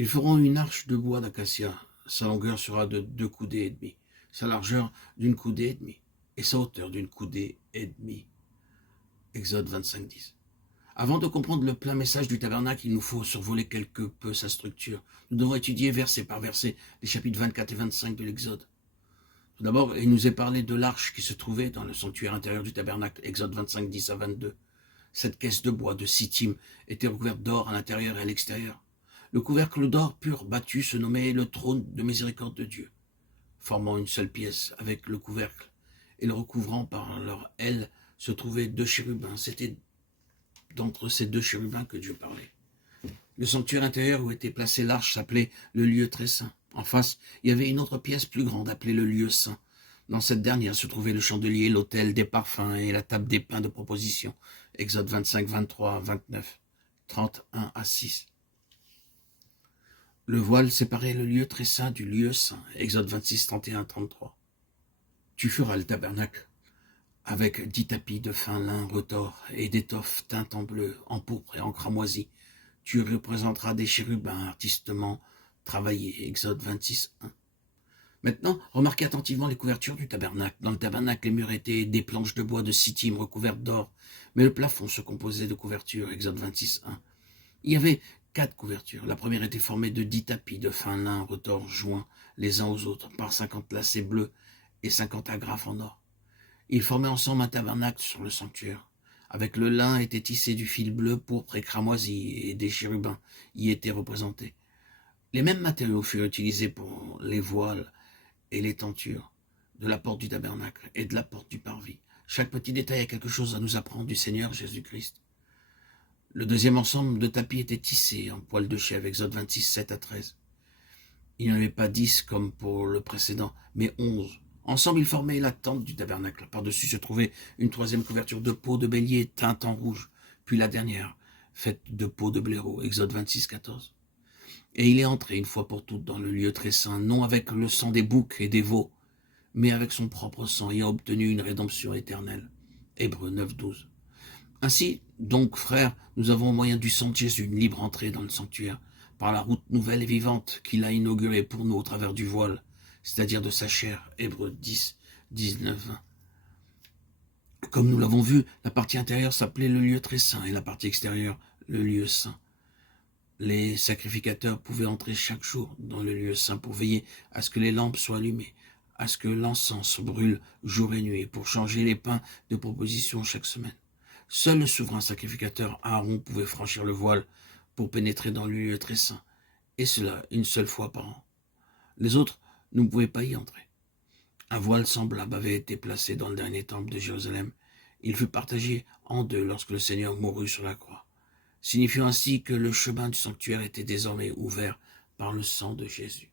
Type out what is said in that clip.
Ils feront une arche de bois d'acacia. Sa longueur sera de 2 coudées et demie, sa largeur d'une coudée et demie, et sa hauteur d'une coudée et demie. Exode 25:10. Avant de comprendre le plein message du tabernacle, il nous faut survoler quelque peu sa structure. Nous devons étudier verset par verset les chapitres 24 et 25 de l'Exode. Tout d'abord, il nous est parlé de l'arche qui se trouvait dans le sanctuaire intérieur du tabernacle, Exode 25:10 à 22. Cette caisse de bois de Sittim était recouverte d'or à l'intérieur et à l'extérieur. Le couvercle d'or pur battu se nommait le trône de miséricorde de Dieu, formant une seule pièce avec le couvercle, et le recouvrant par leurs ailes se trouvaient 2 chérubins. C'était d'entre ces 2 chérubins que Dieu parlait. Le sanctuaire intérieur où était placée l'arche s'appelait le lieu très saint. En face, il y avait une autre pièce plus grande appelée le lieu saint. Dans cette dernière se trouvait le chandelier, l'autel des parfums et la table des pains de proposition. Exode 25, 23, 29, 31 à 6. Le voile séparait le lieu très saint du lieu saint. Exode 26, 31, 33. Tu feras le tabernacle avec 10 tapis de fin lin retors et d'étoffes teintes en bleu, en pourpre et en cramoisi. Tu représenteras des chérubins artistement travaillés. Exode 26, 1. Maintenant, remarquez attentivement les couvertures du tabernacle. Dans le tabernacle, les murs étaient des planches de bois de Sittim recouvertes d'or, mais le plafond se composait de couvertures. Exode 26, 1. Il y avait 4 couvertures. La première était formée de 10 tapis de fin lin retors joints les uns aux autres par 50 lacets bleus et 50 agrafes en or. Ils formaient ensemble un tabernacle sur le sanctuaire. Avec le lin était tissé du fil bleu, pourpre et cramoisi, et des chérubins y étaient représentés. Les mêmes matériaux furent utilisés pour les voiles et les tentures de la porte du tabernacle et de la porte du parvis. Chaque petit détail a quelque chose à nous apprendre du Seigneur Jésus-Christ. Le deuxième ensemble de tapis était tissé en poil de chèvre, Exode 26, 7 à 13. Il n'y en avait pas 10 comme pour le précédent, mais 11. Ensemble, ils formaient la tente du tabernacle. Par-dessus se trouvait une troisième couverture de peau de bélier teinte en rouge, puis la dernière, faite de peau de blaireau, Exode 26, 14. Et il est entré une fois pour toutes dans le lieu très saint, non avec le sang des boucs et des veaux, mais avec son propre sang, ayant obtenu une rédemption éternelle. Hébreux 9, 12. Ainsi, donc, frères, nous avons au moyen du sang de Jésus une libre entrée dans le sanctuaire, par la route nouvelle et vivante qu'il a inaugurée pour nous au travers du voile, c'est-à-dire de sa chair. Hébreux 10, 19, 20. Comme nous l'avons vu, la partie intérieure s'appelait le lieu très saint et la partie extérieure le lieu saint. Les sacrificateurs pouvaient entrer chaque jour dans le lieu saint pour veiller à ce que les lampes soient allumées, à ce que l'encens brûle jour et nuit, pour changer les pains de proposition chaque semaine. Seul le souverain sacrificateur Aaron pouvait franchir le voile pour pénétrer dans le lieu très saint, et cela une seule fois par an. Les autres ne pouvaient pas y entrer. Un voile semblable avait été placé dans le dernier temple de Jérusalem. Il fut partagé en 2 lorsque le Seigneur mourut sur la croix, signifiant ainsi que le chemin du sanctuaire était désormais ouvert par le sang de Jésus.